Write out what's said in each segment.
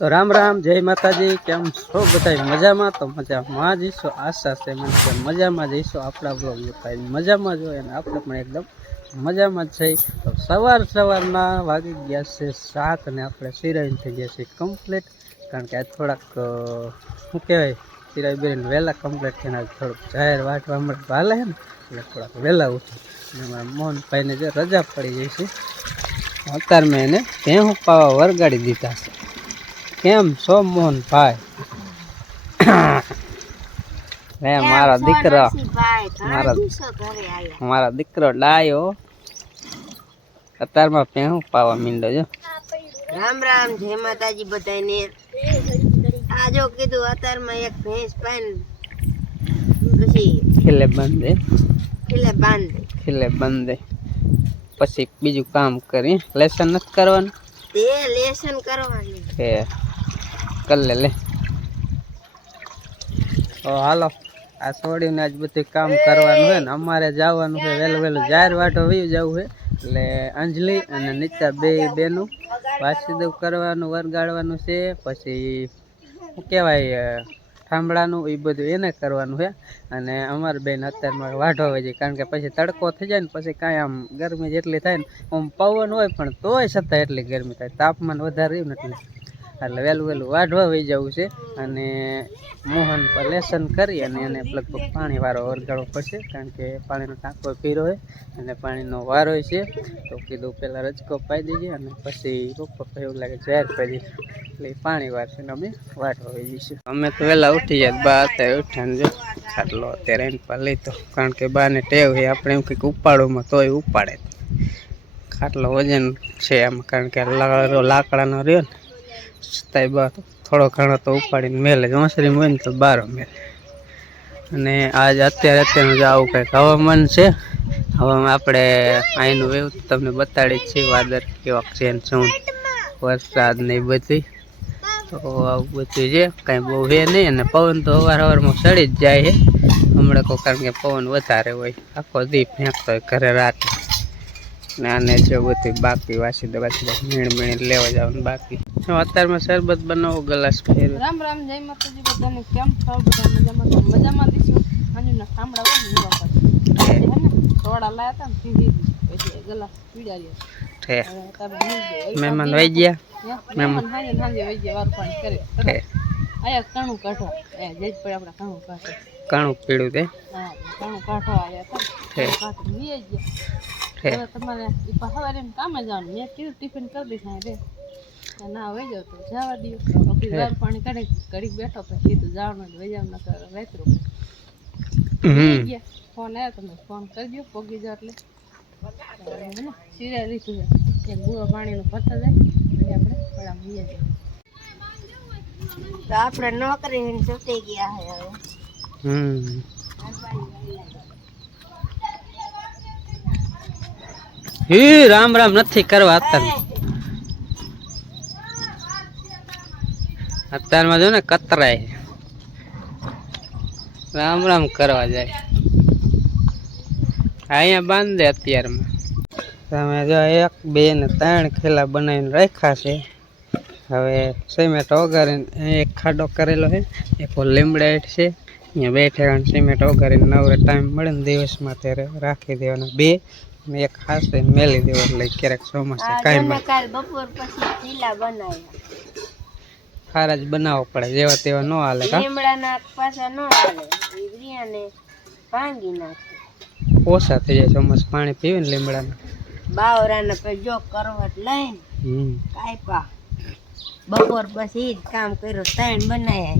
તો રામ રામ, જય માતાજી, કેમ છો બધા મજામાં? તો મજામાં જઈશું આશા છે મને કે મજામાં જઈશું આપણા બ્લોગ જોતા મજામાં જ અને આપણે પણ એકદમ મજામાં જ છે. તો સવાર સવારના વાગી ગયા છે સાત અને આપણે સિરાઈન થઈ ગયા છે કમ્પ્લીટ કારણ કે આ થોડાક શું કહેવાય? સિરાઈ બેન વહેલા કમ્પ્લીટ થઈને થોડુંક જાહેર વાટવા મળે ભાલે ને, એટલે થોડાક વહેલા ઉઠી. અને અમારા મોહનભાઈને જે રજા પડી ગઈ છે, અત્યારે મેં એને ભેહું પાવા વરગાડી દીધા છે. કેમ છો મોહનભાઈ? હે મારો દીકરો. મારો મારો દીકરો ડાયો અત્યારમાં પેહું પાવા મીંડો જો. રામ રામ જય માતાજી બધાને આ જો કીધું અત્યારમાં એક ભેંસ પાન પછી ખીલે બંધ. ખીલે બાંધ. ખીલે બંધ. પછી બીજું કામ કરી લેસન નથી કરવાનું? તે લેસન કરવાની. કે કર લે લે. હાલો. આ છોડીને આજ બધું કામ કરવાનું હોય ને. અમારે જવાનું છે વહેલું વહેલું. જાહેર વાટો વયું જવું છે એટલે અંજલિ અને નીતા બે બેનું વાસુદેવ કરવાનું વરગાડવાનું છે. પછી શું કહેવાય અ, એ બધું એને કરવાનું છે અને અમારી બેન અત્યારમાં વાઢો હોય છે. કારણ કે પછી તડકો થઈ જાય ને પછી કાંઈ આમ ગરમી જેટલી થાય ને આમ પવન હોય પણ તોય છતાં એટલી ગરમી થાય. તાપમાન વધારે રહ્યું ને એટલે એટલે વહેલું વહેલું વાઢવા વહી જવું છે અને મોહન પર લેસન કરી અને એને લગભગ પાણી વાળો વરગાડવો પડશે કારણ કે પાણીનો ટાંકો પીરો હોય અને પાણીનો વારો છે. તો કીધું પહેલાં રજકો પાઈ દેજે અને પછી પપ્પા એવું લાગે ઝેર પાઈ દઈએ એટલે પાણી વારશે ને અમે વાઢવા વહી જઈશું. અમે તો વહેલા ઉઠી જાય બા અત્યારે ઉઠ્યા ને જો, ખાટલો અત્યારે એને પર લીધો કારણ કે બાને ટેવ હોય આપણે એમ કંઈક ઉપાડોમાં તોય ઉપાડે ખાટલો વજન છે એમ કારણ કે લાકડાનો રહ્યો ને છતાંય બા થોડો ઘણો તો ઉપાડીને મેલે. જ ઓસરી હોય તો બારો મેલે. અને આજ અત્યારે અત્યારનું જે આવું કંઈક હવામાન છે. હવામાં આપણે અહીંનું એવું તમને બતાડી છે વાદળ કેવા છે ને શું વરસાદ ને બધી. તો આવું બધું છે. કાંઈ બહુ હે નહીં. અને પવન તો અવાર અવારમાં સડી જ જાય છે. હમણાં કહો કારણ કે પવન વધારે હોય. આખો દી ફેંકતો હોય ઘરે રાતે. ને આને જો બધું બાકી વાસી દવા મીણ મીણ લેવા જવાનું બાકી. અત્યારે અત્યારમાં શરબત બનાવો ગ્લાસ ફેર રામ રામ જય માતાજી બધાને કેમ છો? બધા મજામાં તો મજામાં દીશું આની સાંભળા હોય ને લેવા પડે. થોડા લાયા હતા ને પીવી પછી ગ્લાસ પીડા દે. મહેમાન વહી ગયા? મહેમાન હાજે હાજે વહી ગયા વાર પાણી કરે. આયા કણું કાઢો એ જઈ પડે આપણે કણું કાઢો કણું પીડું તે? હા કણું કાઢો આયા. હતા કાઢી ગયા. ઠે તમારે સવારે એમ કામે જવાનું. મેં કીધું ટિફિન કરી દઈશ રે. ના વહી જાવ તો જવા દો વાર પાણી કાઢી ઘડીક બેઠો પછી કીધું જવાનું વહી જાવ નકર રાત્રે. હમ. ફોન આવ્યો તમે ફોન કરજો પોગી જાવ એટલે. સિરિયા લીધું છે બુરો પાણીનું ભરતા જાય પછી આપણે પડા જાય આપણે નોકરી છૂટી ગયા છે હવે. હમ. હી, રામ રામ નથી કરવા અત્યારે અત્યારમાં જો ને કતરાય રામ રામ કરવા જાય. અહીંયા બાંધે અત્યારમાં. તમે જો એક, બે ને ત્રણ ખેલા બનાવીને રાખ્યા છે. હવે સિમેન્ટ ઓગારીને એક ખાડો કરેલો છે. એક લીમડાઈટ છે. અહીંયા બે ઠેકાણ સિમેન્ટ ઓગારીને નવરે ટાઈમ મળે ને દિવસમાં ત્યારે રાખી દેવાના. બે ને એક ખાસ મેલી દેવો એટલે ક્યારેક ચોમાસે કાંઈ કાલ બપોર પછી ચીલા બનાવ્યા. ખારા જ બનાવવો પડે જેવા તેવા ન હાલે કા લીમડાના પાછા ન હાલે ઈવરિયાને ભાંગી નાખે. ઓછા થઈ જાય ચોમાસ પાણી પીવે ને લીમડાના? બાવરાને પર જો કરવટ લઈને હમ. કાપ્યા બપોર પછી જ કામ કર્યું ત્રણ બનાવ્યા.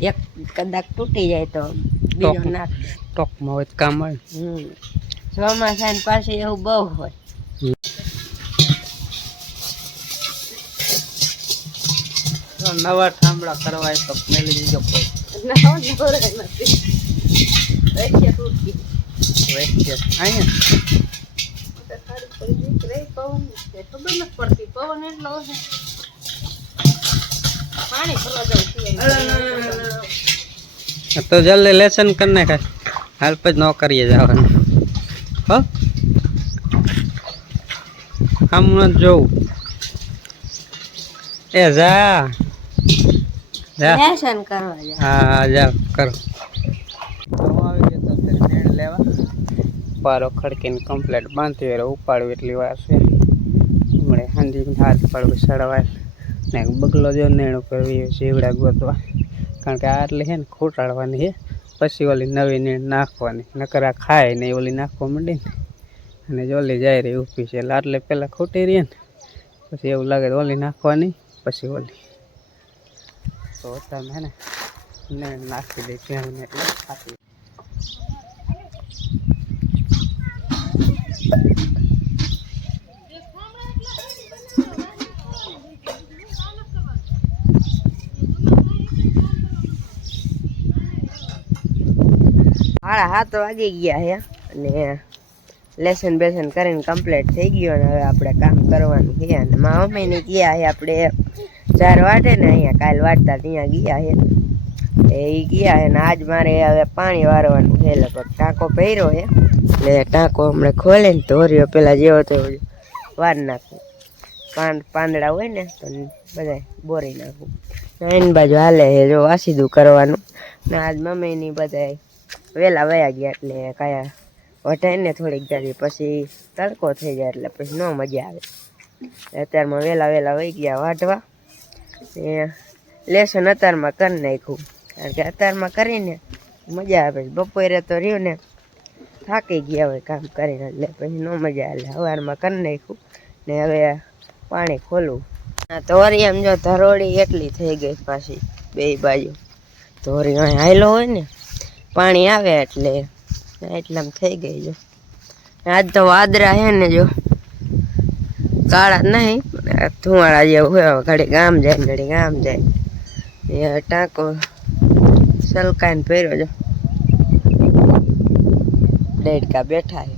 એક કદાચ તૂટી જાય તો બીજો. નાખ ટોકમાં હોય કામ હોય. હમ. ચોમાસાની પાસે એવું બહુ હોય. તો નવા ઠામડા કરવા હોય તો મેલી દીધો કોઈ. ના નવરાય નથી. રહીએ તૂટકી વૈશ્ય અહીંયા? સારી પડી ગઈ રે પવન છે. ખબર નથી પડતી. પવન એટલો છે પાણી ભરવા જવું છે તો જલ્દી લેસન કરી નાખે. હાલ પછી ન કરીએ જવાનું. હો? આમ જોઉં. એ જા. જા. કરવા હા જા. કરો હું આવી ગયો નેણ લેવા પારો ખડકીને કમ્પ્લેટ બાંધી એટલે ઉપાડવું એટલી વાર છે. હમણાં હાંજી હાથ પાડવું સડવાય ને બગલો જો નેણ ઉપર વીયો જીવડા ગોતવા. કારણ કે આ એટલે છે ને ખોટાડવાની છે. પછી ઓલી નવી નીણ નાખવાની. નકર આ ખાય ને ઓલી નાખવા માંડી ને. અને જો ઓલી જાય રહી ઊભી છે. એટલે આટલે પહેલાં ખોટી રહી ને. પછી એવું લાગે તો ઓલી નાખવાની, પછી ઓલી. તો તમે ને ને નાખી દઈ ત્યાં એટલે આપી સાડા સાત વાગી ગયા છે. અને લેસન બેસન કરીને કમ્પ્લીટ થઈ ગયું અને હવે આપણે કામ કરવાનું છે. અને મારા મમ્મીને ગયા છે આપણે ચાર વાટે ને અહીંયા કાલ વાટતા ત્યાં ગયા છે. એ ગયા છે ને આજ મારે હવે પાણી વારવાનું છે. લગભગ ટાંકો પહેર્યો છે. એટલે ટાંકો હમણાં ખોલે ને ધોર્યો પેલા જેવો તેવો વાર નાખું. પાન પાંદડા હોય ને તો બધા બોરી નાખું. એની બાજુ હાલે છે, જો વાસીદું કરવાનું. ને આજ મમ્મીની બધા વહેલા વયા ગયા એટલે કયા વટાઈને થોડીક જાડી પછી તડકો થઈ જાય એટલે પછી ન મજા આવે. અત્યારમાં વહેલા વહેલા વહી ગયા વાઢવા. એ લેસન અત્યારમાં કરી નાખ્યું. કારણ કે અત્યારમાં કરીને મજા આવે બપોરે તો રહ્યું ને થાકી ગયા હોય કામ કરીને એટલે પછી ન મજા આવે. સવારમાં કરી નાખ્યું ને હવે પાણી ખોલવું તોરી એમ જો ધરોડી એટલી થઈ ગઈ પાછી બે બાજુ. ધોરી અહીં હાયલો હોય ને પાણી આવે એટલે. એટલામ થઈ ગઈ જો. આજ તો વાદરા હે ને જો. કાળા નહીં ધુવાળા જેવું હોય ઘડી ગામ જાય ને ઘડી ગામ જાય. એ ટાંકો સલકાઈને પહેર્યો જો. દેડકા બેઠા હે.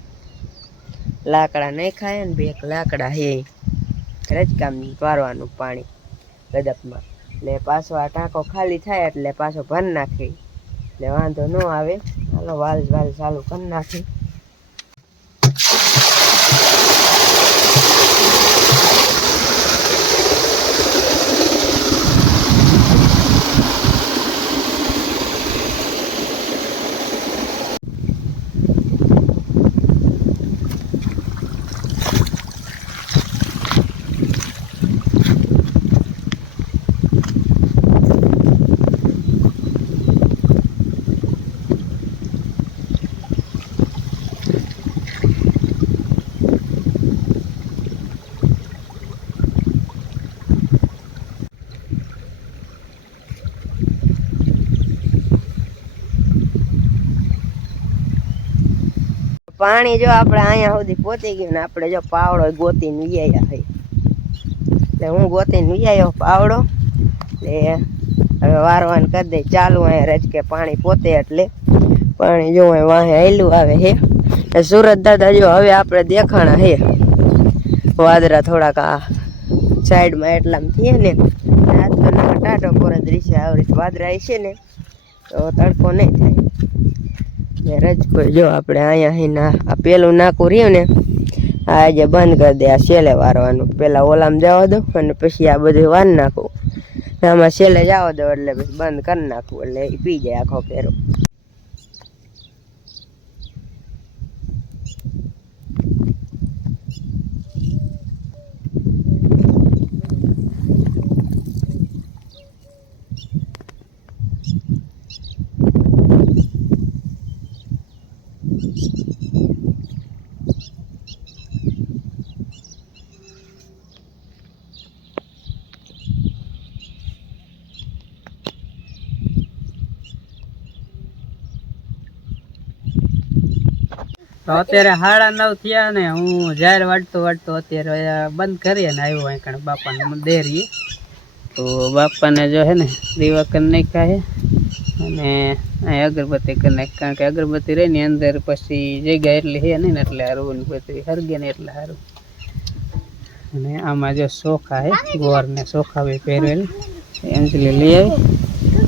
લાકડા નહીં ખાય ને બે લાકડા હે. રજકામ વારવાનું પાણી ગદપમાં. એટલે પાછો આ ટાંકો ખાલી થાય એટલે પાછો ભર નાખી. એટલે વાંધો ન આવે હાલો વાલ વાલ ચાલુ કરી નાખી પાણી જો આપણે અહીંયા સુધી પહોંચી ગયું ને, આપણે જો પાવડો ગોતીને વિયાયા હોય એટલે હું ગોતીને વિયાયો પાવડો એટલે હવે વારવાન કરી દે, ચાલુ અહીંયા રજ કે પાણી પોતે એટલે પાણી જો વાહે હેલું આવે હે. એ સુરત દાદા જો હવે આપણે દેખાણા હે. વાદરા થોડાક આ સાઈડમાં એટલામાં થઈએ ને આજ તો ટાટો પર દ્રશ્ય રીશે આવી રીતે વાદરા છે ને, તો તડકો નહીં થાય. ને કોઈ જો આપણે અહીંયા અહીંના આ પેલું નાકું રહ્યું ને, આ આજે બંધ કરી દે, આ સેલે વારવાનું. પેલા ઓલામાં જવા દો અને પછી આ બધું વાર નાખું આમાં સેલે જવા દો એટલે પછી બંધ કરી નાખવું એટલે એ પી જાય આખો કેરો તો અત્યારે સાડા નવ થયા ને હું જાહેર વાટતો વાટતો અત્યારે બંધ કરીએ ને આવ્યો અહીં કણ બાપાને દેરી. તો બાપાને જો હે ને દીવા કરી નાખ્યા છે અને અહીં અગરબત્તી કરી નાખી. કારણ કે અગરબત્તી રહી ને અંદર પછી જગ્યા એટલી છે નહીં ને એટલે સારું ને બધું હરગે ને એટલે સારું અને આમાં જો સોખા છે ગોરને સોખા બી પહેરેલી. એમ લઈ આવી.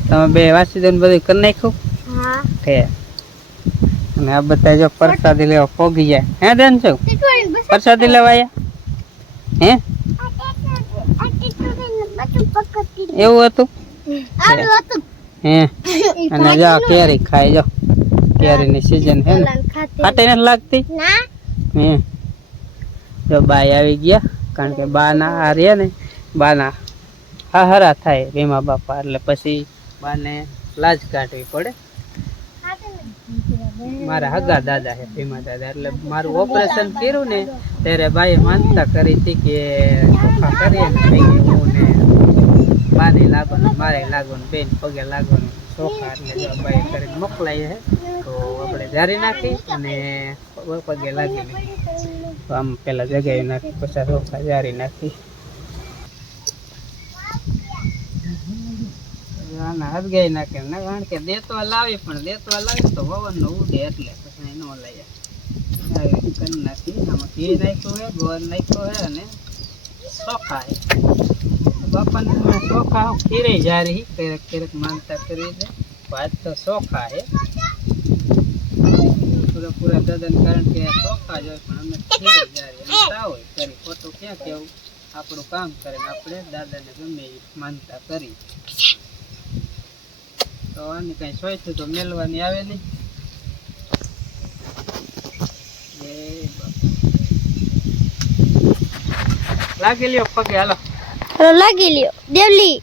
તમે બે વાંચી દો ને બધું કરી નાખ્યું? હા. અને આ બધા જો પ્રસાદી લેવા પોગી જાય. હે દેન છો પ્રસાદી લેવા આયા? હે? એવું હતું? હે? અને જો કેરી ખાઈ જો. કેરીની સિઝન હે ને. ખાટી નથી લાગતી? હે? જો બાઈ આવી ગયા, કારણ કે બાના આ રે ને, બાના હા હરા થાય ભીમા બાપા એટલે પછી બાને લાજ કાઢવી પડે. મારા હગા દાદા છે ભીમા દાદા. એટલે મારું ઓપરેશન કર્યું ને, ત્યારે બાઈએ માનતા કરી હતી કે ચોખા કરીએ ને થઈ હું ને બાને લાગવાનું, મારે લાગવાનું, બેન પગે લાગવાનું. ચોખા એટલે બાઈ કરીને મોકલાય છે તો આપણે જારી નાખી અને પગે લાગી તો આમ પેલા જગાવી નાખી, પછી ચોખા જારી નાખી. આના હાથ ગઈ ને, કારણ કે દેતવા લાવી, પણ દેતવા લાવી તો પવન નો ઉડે એટલે પછી ન લઈએ આવી કરી નાખી. આમાં ઘી નાખ્યું હે, ગોળ નાખ્યો હે અને ચોખા હે બાપાને ચોખા ખીરે જારી ક્યારેક ક્યારેક માનતા કરી છે ભાત તો ચોખા હે. પૂરા દદન કારણ કે ચોખા જ હોય, પણ અમે ખીરે જારી અમે હોય કરી ખોટું ક્યાં કેવું આપણું કામ કરે આપણે દાદાને ગમે માનતા કરી તો આની કઈ સોયથી તો મેલવાની આવે નહીં. લાગી લ્યો પગે હાલો. લાગી લ્યો. દેવલી.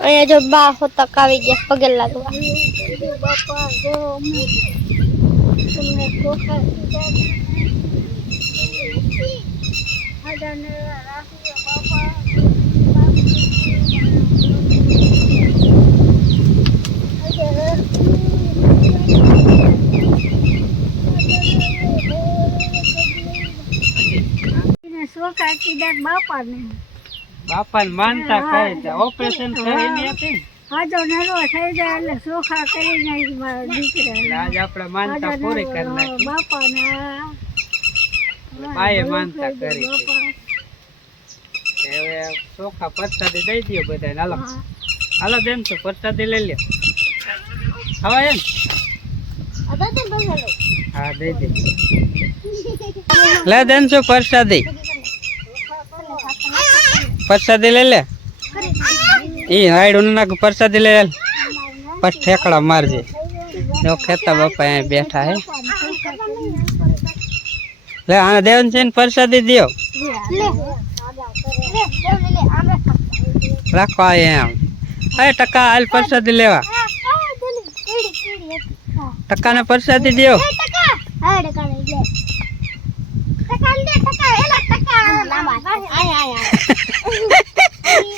અહીંયા જો બા હોતક આવી ગયા પગે લાગવા. બાપા માનતા ઓપરેશન કરીને હતી ને. એટલે આજ આપણે માનતા પૂરી કરી નાખી. બાએ માનતા કરી હવે ચોખા પ્રસાદી દઈ દો બધાને. હાલો. હાલો બેન તો પ્રસાદી લઈ લ્યો. હવે એમ? હા દઈ દે લે દેન છો પ્રસાદી? પ્રસાદી લઈ લે. એ હાઈડ નાખ, પ્રસાદી લઈ લે. પછી ઠેકડા મારજે. જો ખેતા બાપા અહીંયા બેઠા હે. લે, આને દેવન છે ને પ્રસાદી દ્યો. રાખો આ એમ અરે ટકા હાલ પ્રસાદી લેવા. ટકાને પ્રસાદી દ્યો.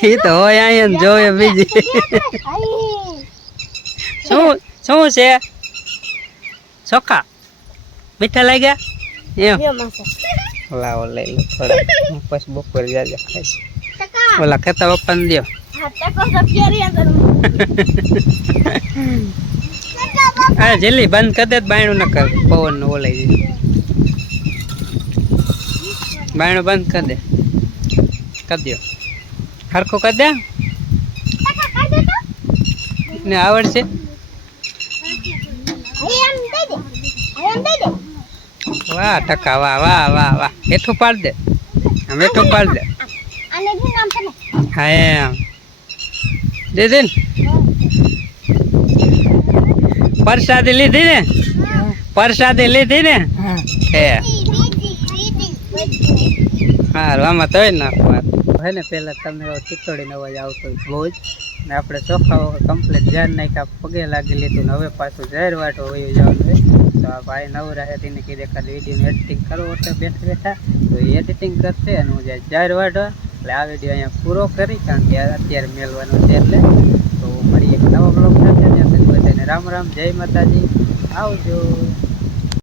ઈ તો હોય અહીંયા જોવે બીજી. શું શું છે? ચોખા મીઠા લાગ્યા? એમ. લાવો લઈ લો થોડા હું પછી બપોર જાજે ખાઈશ. ઓલા ખેતા પપ્પાને દો હા જેલી બંધ કરી દે બાયણું ન કર. પવનનું ઓલાઈ જાય. બાયણું બંધ કરી દે. કરી દો હરખું કરી દે. ને આવડશે? વાહ ટકા વાહ વાહ વાહ વાહ. હેઠું પાડ દે. હેઠું પાડ દે. હા એમ. દે દે પરસાદી લીધી ને? પરસાદી લીધી ને? હે. હારું આમાં તો નાખવા. હે ને, પહેલાં તમે ચિત્તોડીનો અવાજ આવતો બહુ જ ને આપણે ચોખ્ખા કમ્પ્લીટ જાર નાખ્યા, પગે લાગી લીધું ને હવે પાછું ઝેર વાટો હોય જવાનું છે. તો આ ભાઈ નવ રહે તેને કીધે ખાલી વિડીયોનું એડિટિંગ કરવો એટલે બેઠા બેઠા. તો એડિટિંગ કરશે અને હું જાય ઝેર વાટવા એટલે આ વીડિયો અહીંયા પૂરો કરી, કારણ કે અત્યારે મેળવાનું છે એટલે. તો મળીએ એક નવા બ્લોગ સાથે બધાને રામ રામ, જય માતાજી. આવજો.